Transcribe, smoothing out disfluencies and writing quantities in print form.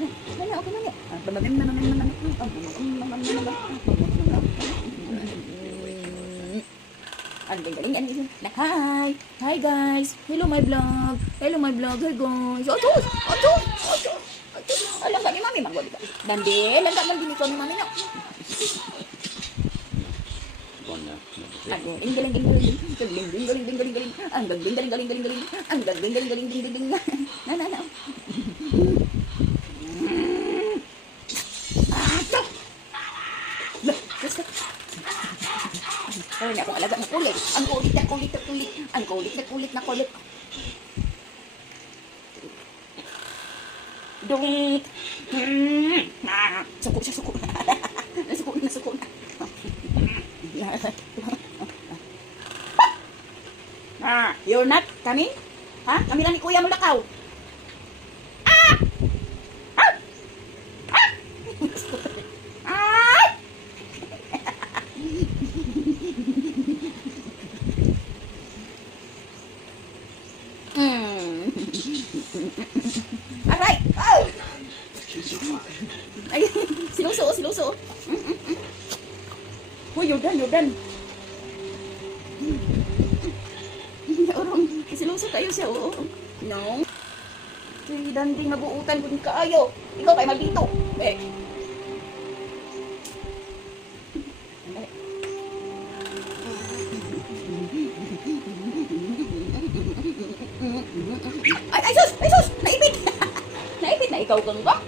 Maya, okay maya. Ang galing. Hi! Hi guys! Hello my vlog! Hello my vlog! Hi guys! Otos! Otos! Otos! Otos! Alam ka ni mami magwali ka. Dandi! Langka man din ikaw ni mami no? Ang galing. Ang galing. Ang galing. Na. Pero niya akong alaga ng kulit. Ang kulit. Ang kulit na kulit. Dungit. Suko. Nasuko na. You're not coming? Ha? Kami lang ni Kuya mo lakaw. Aray! Oh! Ay, sinuso. Uy, you're done. Orong, sinuso kayo siya, oo. No? Si Danding nabuutan kung kaayo. Ikaw kay maldito. Ay, sus! Naipit! Naipit na ikaw kang ba?